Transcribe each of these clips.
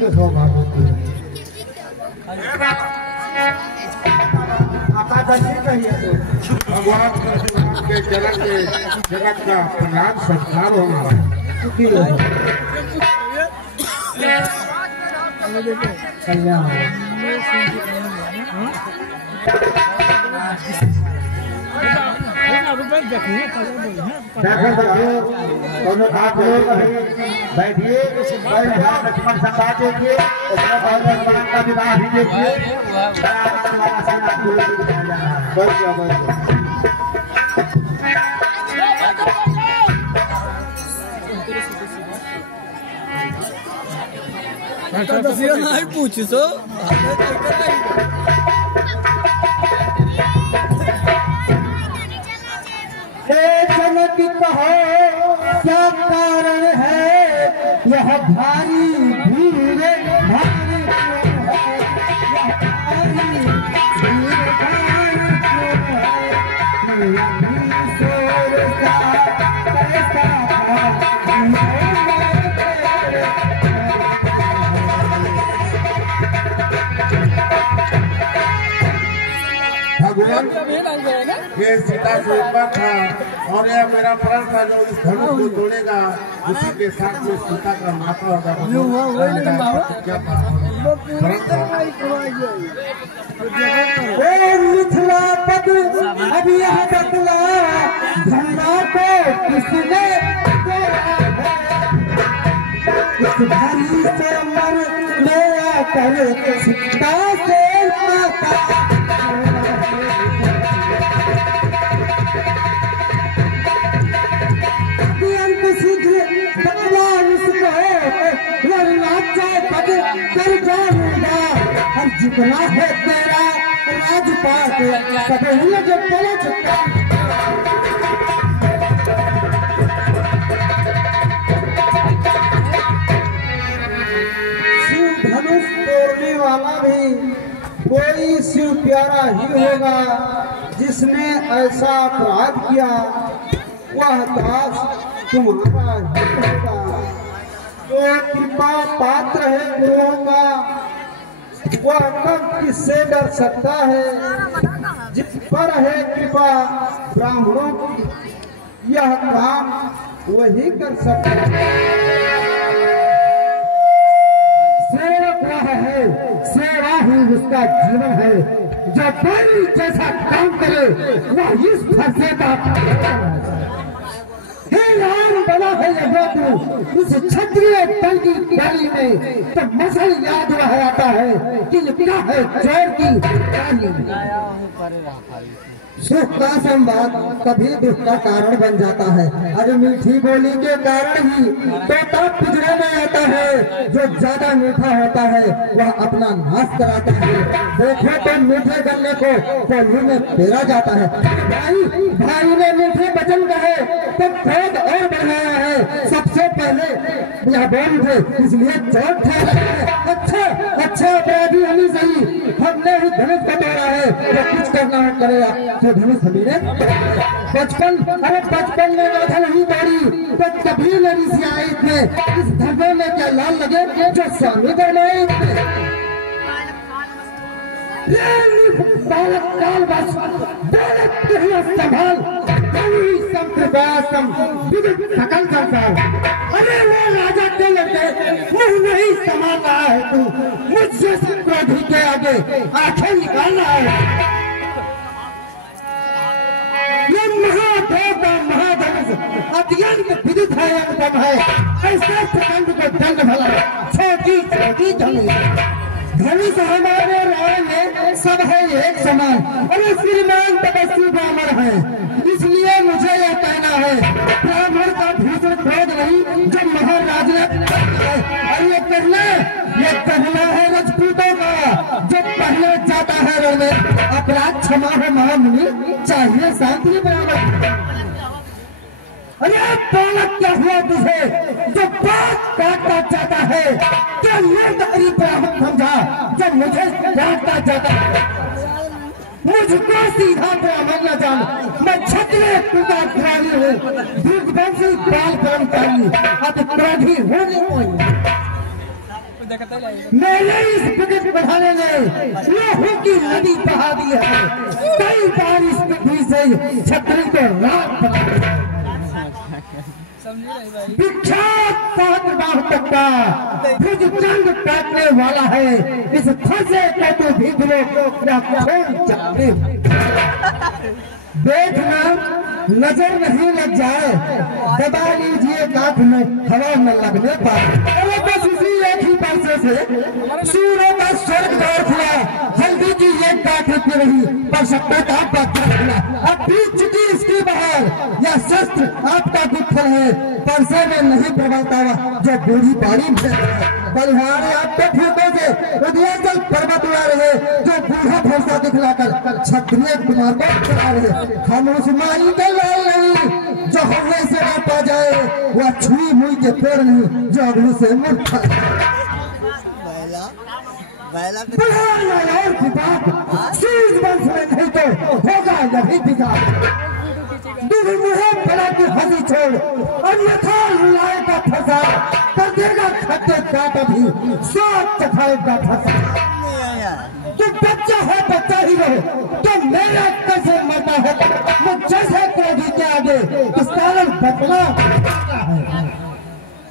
की सौभाग्य होती है। भगवान के जगत का प्रधान संस्कार होना आप लोग बैठिए, लक्ष्मण संवाद देखिए, का विवाह भी देखिए। पूछ सो चमक कहो क्या कारण है, यह भारी भीड़ भारी भगवान ये सीता से ऊपर था और यह मेरा प्रण था जो इस धनुष को तोड़ेगा उसी के साथ में सीता का माता होगा। मिथिला पद अब यह बदला झंडा को किसने इस धरी से मर ले आकर सीता से माता कर जाऊंगा और जितना है तेरा राजपाट सभी जो बोलो शिव धनुष तोड़ने वाला भी कोई शिव प्यारा ही होगा जिसने ऐसा अपराध किया, वह दास तुम्हारा ही होगा। जो कृपा पात्र है गुरुओं का, वह कब किससे डर सकता है। जिस पर है कृपा ब्राह्मणों की, यह काम वही कर सकता है। सेवक वह है, सेवा ही उसका जीवन है। जो बड़ी जैसा काम करे वह इस फरसे का बना है यह इस क्षत्रिय दल की गाली में तो मसल याद रह आता है कि क्या है चोर की गाली। सुख का संवाद कभी दुख का कारण बन जाता है। अरे मीठी बोली के कारण ही तोता पिंजरे में आता है। जो ज्यादा मीठा होता है वह अपना नाश कराता है। देखो तो मीठे गन्ने को कोल्हू में पेरा जाता है। भाई ने मीठे वचन कहे तो क्रोध और बढ़ाया है। सबसे पहले यह बोल थे इसलिए चोट ठहरा। अच्छा अपराधी हमें सही, हमने ही धनुष को तोड़ा है तो कुछ करना है करेगा। धनुष हमीरे बचपन में माथा नहीं तोड़ी तो कभी मेरी सियाइत में इस धर्म में क्या लाल लगे जो स्वामी करवाए। काल बस संभाल सकल संसार। अरे वो राजा के लड़के मुंह नहीं संभाल रहा है, तू मुझसे क्रोधी के आगे आंखें निकाल रहा है। ये महादेव महाधनुष अत्यंत विदित है, अनुपम है। ऐसे प्रखंड को दंड भला छोटी छोटी धनुष हमारे राय में सब है एक समान। अरे श्रीमान तपस्वी ब्राह्मण है, इसलिए मुझे यह कहना है ब्राह्मण का भीषण क्रोध नहीं जो महाराज ने। और ये कहना है राजपूतों का जो पहले जाता है रण में अपराध क्षमा है महामुनि चाहिए शांति ब्राह्मण। अरे बालक क्या हुआ तुझे जो बात काटना चाहता है? क्या निर्दयी ब्राह्मण समझा जब मुझे काटना चाहता है? मुझको सीधा ब्राह्मण न जान, मैं क्षत्रिय पिता घरानी हूँ, दीर्घवंशी बाल कर्मचारी, अब क्रोधी होने कोई। मेरे इस विकेट बढ़ाने ने लोहू की नदी बहा दी है। कई बार इस पृथ्वी से छतरी को रात बना दिया। विख्यात तक का भुज जंग काटने वाला है। इस फंसे को तो भीतरे खून चाहते देखना नजर नहीं लग जाए, दबा लीजिए काठ में हवा न लगने पाए। अरे बस इसी एक ही परसे से सूर्य का स्वर्ग द्वार खुला, हल्दी की एक काठ रुकी रही पर सत्ता का पत्थर खुला। अब बीत चुकी इसकी बहार, यह शस्त्र आपका गुत्थल है, परसे में नहीं प्रबलता जो बूढ़ी पारी में बलिहारी आपके फूटों से उदयाचल पर्वत उड़ा रहे, जो बूढ़ा फरसा दिखलाकर क्षत्रिय कुमार को चला रहे। हम उस माई के लाल नहीं जो हमें से ना पा जाए, वह छुई मुई के पेड़ नहीं जो अग्नि से मुर्खा। और की बात शीश वंश में नहीं तो होगा यही दिखा। मुहे बड़ा की हंसी छोड़ अन्यथा रुलाए का फंसा कर देगा खट्टे काट भी साथ चखाएगा फंसा। तो बच्चा है बच्चा ही रहे तो मेरा कैसे मरता है, वो जैसे क्रोधी के आगे इस कारण बचना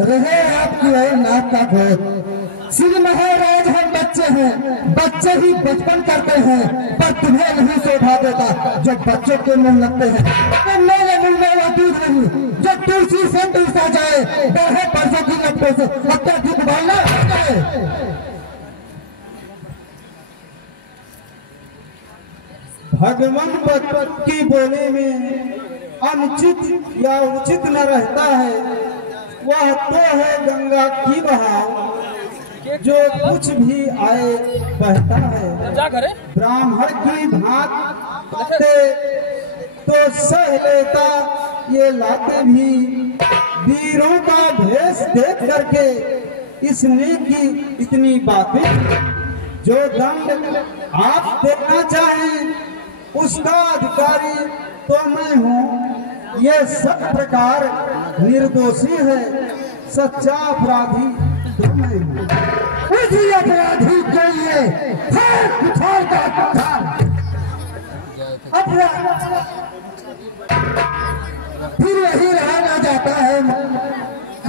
रहे आपकी है नाक का खोद। श्री महाराज हम बच्चे हैं, बच्चे ही बचपन करते हैं, पर तुम्हें नहीं शोभा देता जो बच्चों के मुंह लगते हैं। तो मेरे मुंह में वह दूध नहीं जो तुलसी से दूसरा जाए, बढ़े परसों की लपटों से अत्यधिक बोलना जाए। भगवान की बोली में अनुचित या उचित न रहता है, वह तो है गंगा की बहाव जो कुछ भी आए बहता है। ब्राह्मण की भांत तो सह लेता ये लाते भी, वीरों का भेष देख करके इसने की इतनी बातें। जो दंड आप देना चाहें उसका अधिकारी तो मैं हूँ, ये सब प्रकार निर्दोषी है, सच्चा अपराधी तो मैं हूँ। उसी अपराधी के लिए कुठार का फिर यही रहा ना जाता है।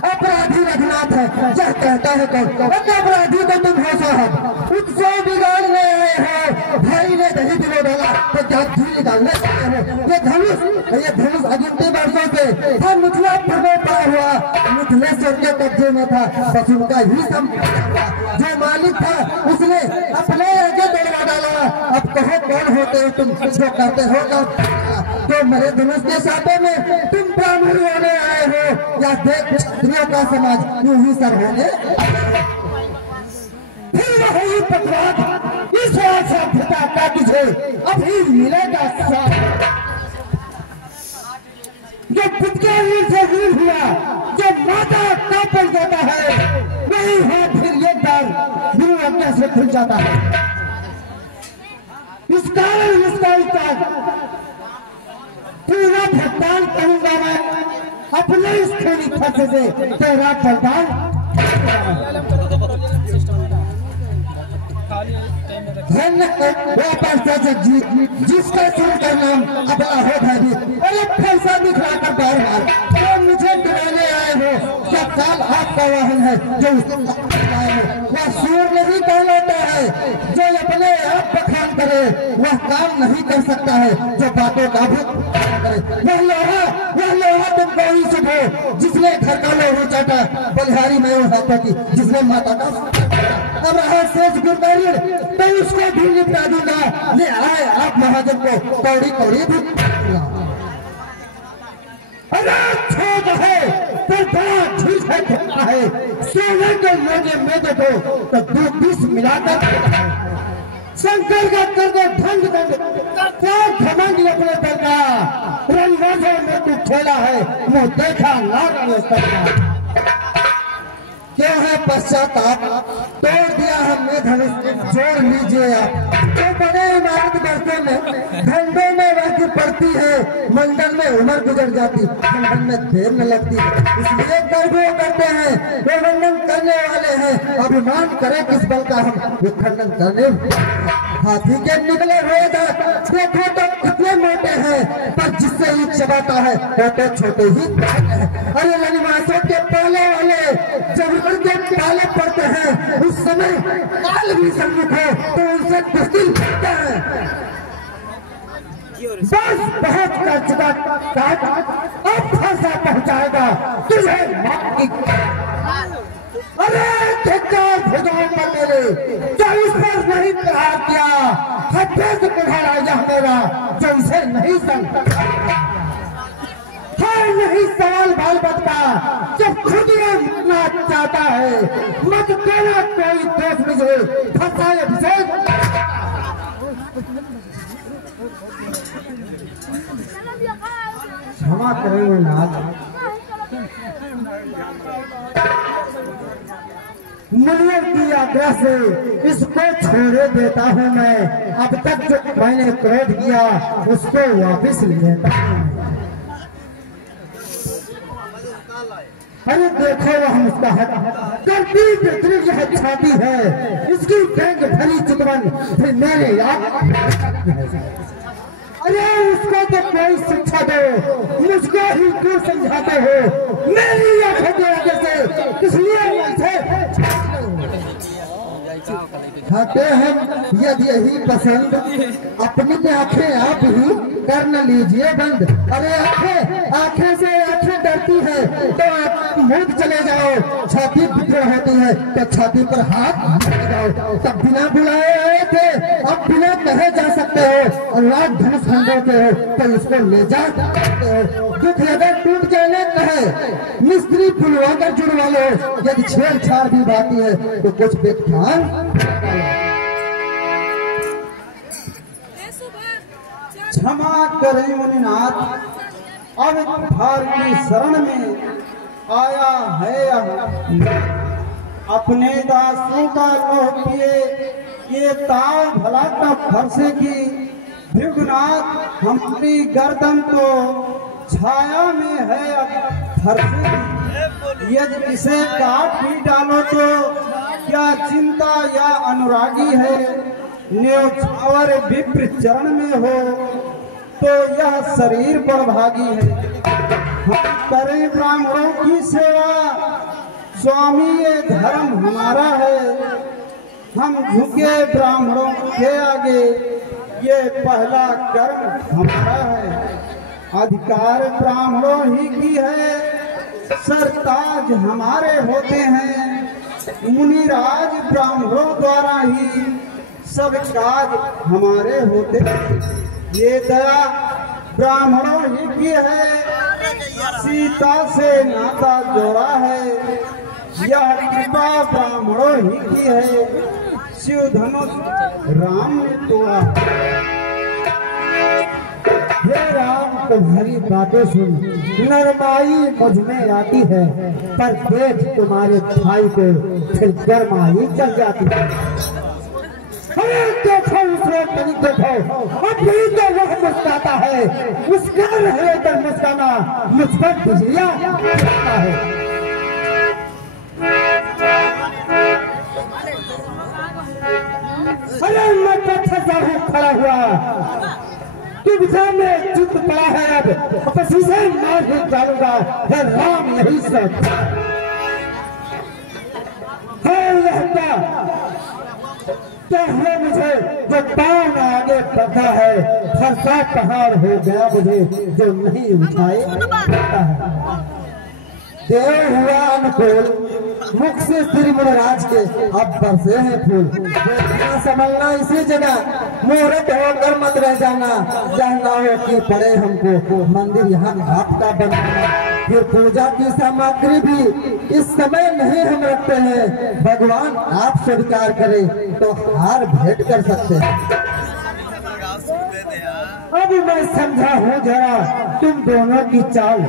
अपराधी रघुनाथ है, यह कहता है कौन अपराधी को तुम हो साहब, उत्सव बिगाड़ने आए हो। भाई ने दही दिलो डाला तो क्या घी निकालने आए हो। ये धनुष अगिनती वर्षों से था मिथिलापुर में पार हुआ, मिथिलेश्वर के कब्जे में था, बस उनका ही जो मालिक था उसने अपने आगे दौड़ा डाला। अब कहो कौन होते हो तुम जो करते हो तो मेरे धनुष के साथे में तुम ब्राह्मण होने आए हो, या देख क्षत्रियों का समाज यूं ही सर होने। फिर वही पकवान इस सभ्यता का तुझे अभी मिलेगा साथ। जो पुतके वीर से वीर हुआ, जो माता का पल देता है, वही हाथ फिर ये दार गुरु आज्ञा से खुल जाता है। इस कारण इसका पूरा भुगतान करूंगा मैं अपने इस खूनी खर्च से, तेरा बलिदान जिसका सुनकर नाम अपना हो भाई और एक फैसा दिखला कर बार बार तो मुझे गिराने आए हो। क्या काल आपका वाहन है जो वह सूर नहीं कहलाता है, जो अपने आप बखान करे, वह काम नहीं कर सकता है जो बातों का भी करे। वह लोहा तुमको ही शुभ हो जिसने घर का लोहा चाटा, बलिहारी में हाथों की जिसने माता का। अब रहा शेष गुरबारी तो उसको भी निपटा दूंगा। ले आए आप महाजन को कौड़ी कौड़ी भी। अरे छोट है तो बड़ा ठीक है, सोने के लोगे में देखो तो 2-20 मिलाकर शंकर का कर दो ढंग क्या घमंड अपने पर का रंगों में तू खेला है, मुँह देखा लाख क्यों है पश्चाताप, तोड़ दिया आया हमें धनुष जोड़ लीजिए आप। तो बड़े इमारत बरसे में घंटों में वैसी पड़ती है, मंडल में उम्र गुजर जाती, खंडन में देर न लगती। इसलिए गर्व करते हैं वो खंडन करने वाले हैं, अभिमान करे किस बल का हम वो खंडन करने। हाथी के निकले हुए दांत देखो तो कितने मोटे हैं, पर जिससे ईद चबाता है वो तो छोटे ही हैं। अरे रनिवासों के पाले वाले जब उनके पाले पड़ते हैं उस समय काल भी सम्मुख हो तो उनसे कुश्ती लड़ते हैं। बस बहुत कर चुका काट, अब फंसा पहुंचाएगा तुझे मौत की। अरे धिक्कार भुजाओं पर मेरे, जो इस पर नहीं प्रहार किया, हत्या से पढ़ाया यह मेरा, जो इसे नहीं समझा है नहीं सवाल बाल बचता, जब खुद ये मरना चाहता है, मत देना कोई दोस्त मुझे फंसाए अभिषेक। क्षमा करेंगे नाथ, मुनियों की आज्ञा से इसको छोड़े देता हूँ मैं। अब तक जो मैंने क्रोध किया उसको वापिस लेता हूँ। अरे देखो वह मुस्कुराहट करती पृथ्वी यह छाती है, इसकी बैंक भरी चितवन फिर मेरे याद। अरे उसको तो कोई शिक्षा दो, मुझको ही क्यों समझाते हो? मेरी आंखों के आगे से किस लिए मुझसे खाते हम? यदि यही पसंद अपनी आंखें आप ही कर न लीजिए बंद। अरे आंखें से आंखें डरती है तो आप मुंह चले जाओ, छाती बिखर होती है तो छाती पर हाथ जाओ। तब बिना बुलाए आए थे, अब बिना कहे जा सकते हो, और लाख धनुष खंडों के हो तो इसको ले जा सकते हो। दुख अगर टूट जाने कहे मिस्त्री पुलवा कर जुड़वा लो, यदि छेड़छाड़ भी बाती है तो कुछ व्याख्यान। क्षमा करें मुनिनाथ, अब भार की शरण में आया है अपने दासों का लोह पिए, ये ताव भला का फरसे की। भृगुनाथ हमारी गर्दन तो छाया में है अब फरसे की, यदि इसे काट भी डालो तो क्या चिंता या अनुरागी है। न्योछावर विप्र चरण में हो तो यह शरीर पर भागी है। हम करें ब्राह्मणों की सेवा, स्वामी ये धर्म हमारा है। हम झुके ब्राह्मणों के आगे, ये पहला कर्म हमारा है। अधिकार ब्राह्मणों ही की है, सरताज हमारे होते हैं। मुनिराज ब्राह्मणों द्वारा ही सब काज हमारे होते हैं। ये दया ब्राह्मणों ही की है, सीता से नाता जोड़ा है। यह कृपा ब्राह्मणों ही की है, शिव धनुष राम ने तोड़ा। हे राम तुम्हारी बातें सुन नरमाई मुझ में आती है, पर देख तुम्हारे भाई को फिर गरमाई चल जाती है। अरे देखो उसने तनिक देखो, अभी तो वह मुस्कुराता है, उसका रहे तो मुस्काना मुझ पर बिजलियां गिरता है। अरे मैं पत्थर सा हूँ खड़ा हुआ, तुझे में चुप पड़ा है, अब पसी से मार ही डालूंगा। हे राम यही सब है मुझे जो पाँव आगे बढ़ा है, फरसा पहाड़ हो गया मुझे जो नहीं उठाए है। देव हुआ अनुकूल, मुख से श्री मुनिराज के अब बरसे हैं फूल। संभलना इसी जगह, मुहूर्त होकर मत रह जाना, कहना हो कि पड़े हमको मंदिर यहाँ आपका बनाना। फिर पूजा की सामग्री भी इस समय नहीं हम रखते हैं, भगवान आप स्वीकार करें तो हार भेंट कर सकते हैं। अभी मैं समझा हूँ जरा तुम दोनों की चाल,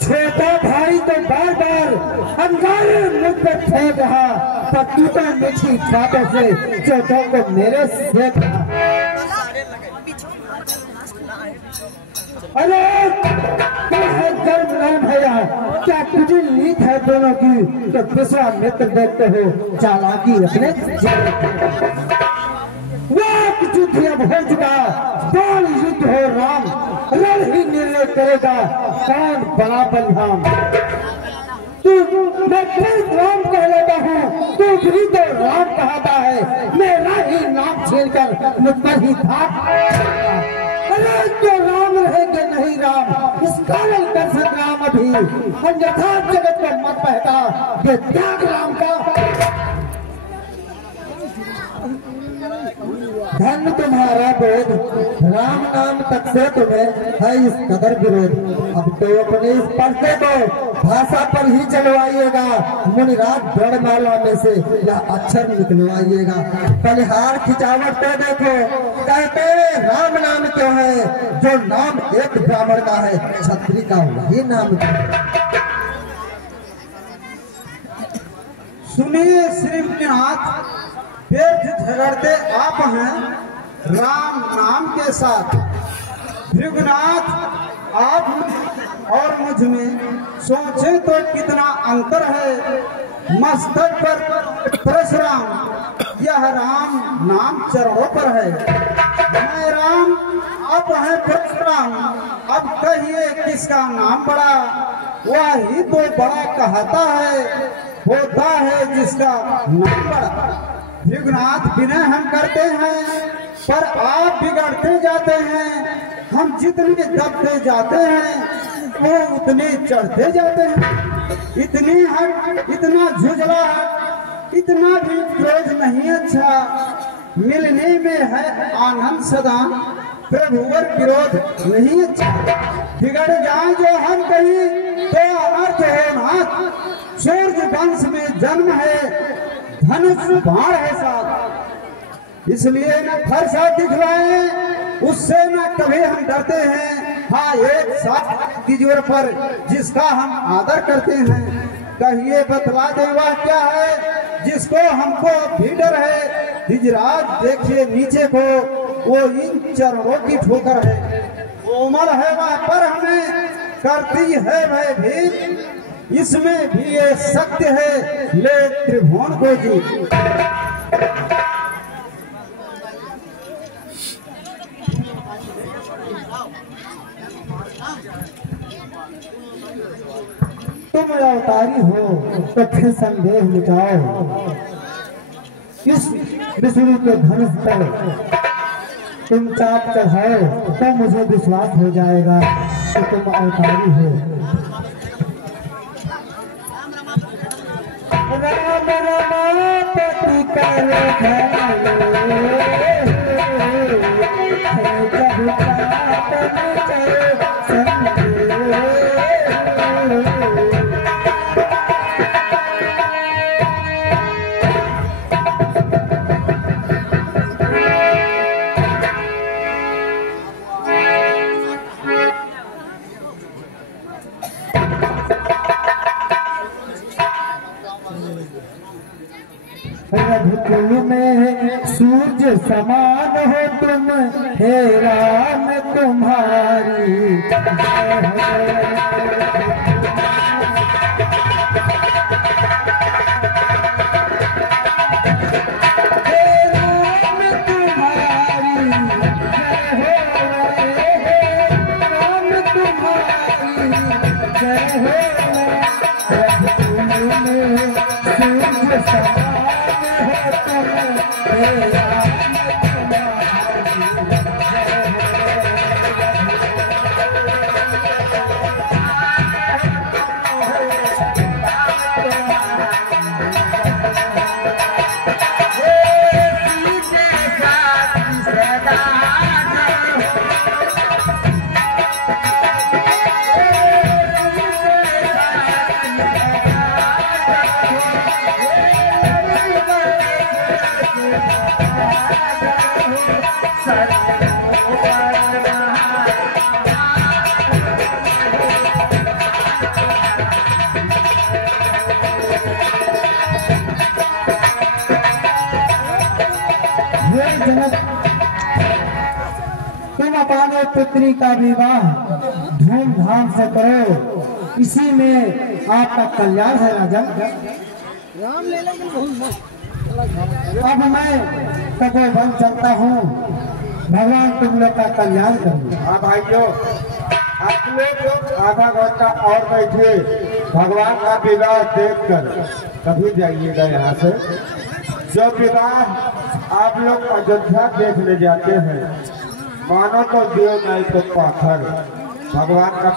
छोटा भाई तो बार बार अंगारे मुझ पर फेंक रहा, पर तू तो मीठी बातों से चोटों को मेरे से कहा। अरे तू है गर्म नाम है यहाँ, क्या तुझे नींद है दोनों की? तो विश्वामित्र देखते हो चालाकी अपने युद्ध अब हो चुका, कौन युद्ध हो राम, रण ही निर्णय करेगा कौन बड़ा बलिहान। तू मैं फिर राम कहलाता हूँ, तू भी तो राम कहता है, मेरा ही नाम छेड़कर मुझ पर ही धाक। अरे तो राम रहेंगे नहीं राम, इस कारण कर संग्राम अभी, अन्यथा जगत को मत बहका ये त्याग राम का। धन तुम्हारा बोध, राम नाम तक से तुम्हें है इस कदर विरोध। अब तो अपने इस पर्चे को भाषा पर ही चलवाइएगा, मुनिराज गढ़माला में से या अक्षर निकलवाइएगा। बलिहार खिंचावट तो देखो, कहते राम नाम क्यों है, जो नाम एक ब्राह्मण का है, क्षत्रिय का वही नाम क्यों है। सुनिए श्री मुनिनाथ, वेद झगड़ते आप हैं राम नाम के साथ। भृगुनाथ आप और मुझ में सोचे तो कितना अंतर है। मस्तक पर परशुराम, यह राम नाम चरणों पर है। मैं राम, आप हैं परशुराम, अब कहिए किसका नाम बड़ा? वही तो बड़ा कहता है, होता है जिसका नाम बड़ा। भृगुनाथ विनय हम करते हैं, पर आप बिगड़ते जाते हैं। हम जितने दबते जाते हैं वो उतने चढ़ते जाते हैं। इतनी हट, इतना झुझलाहट, इतना भी क्रोध नहीं अच्छा। मिलने में है आनंद सदा, प्रभुवर विरोध नहीं अच्छा। बिगड़ जाए जो हम कहीं तो अनर्थ है नाथ। सूर्य वंश में जन्म है, धनुष बाण है साथ, इसलिए न फरसा दिखलाए, उससे न कभी हम डरते हैं। हाँ एक साथ तिजोर पर जिसका हम आदर करते हैं, कहिए बतला दे वह क्या है जिसको हमको भी डर है। हिजराज देखिए नीचे को, वो इन चरणों की ठोकर है। कोमल है वह पर हमें करती है भयभीत, इसमें भी ये सत्य है ले त्रिभुवन को जी। तुम अवतारी हो तो फिर संदेह मिटाओ, इस विष्णु के धनुष पर तुम चाप चढ़ाओ तो मुझे विश्वास हो जाएगा कि तुम अवतारी हो। राम रमापति करे रघुकुल में सूरज समान हो तुम, हे राम तुम्हारी जनक, तुम अपने पुत्री का विवाह धूमधाम से करो, इसी में आपका कल्याण है राजन। अब मैं तपोवन चलता हूँ, भगवान तुम लोग का कल्याण करें। हाँ भाइयों, आप लोग आधा घंटा और बैठिए, भगवान का विवाह देखकर तभी जाइएगा यहाँ से। जो विवाह आप लोग अयोध्या देखने जाते हैं, मानो तो देव नहीं तो पाथर, भगवान का